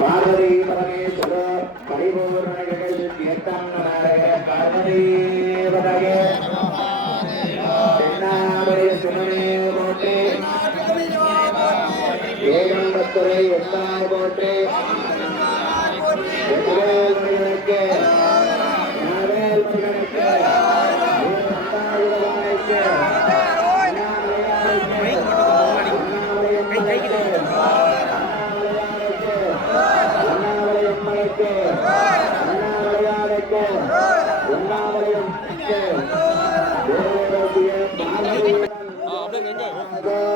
பார்வதி பரமேஸ்வர பரிபூர்ணகடல் எத்தாம் நாராயண பார்வதி பதகே தென்னாடைய சுமனே போட்டு ஏகம் துறை எத்தனார் போற்று அப்படியே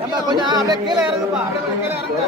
கொஞ்சம் அப்படியே கீழே இறங்குப்பா. அப்படியே கீழே இறங்குப்பா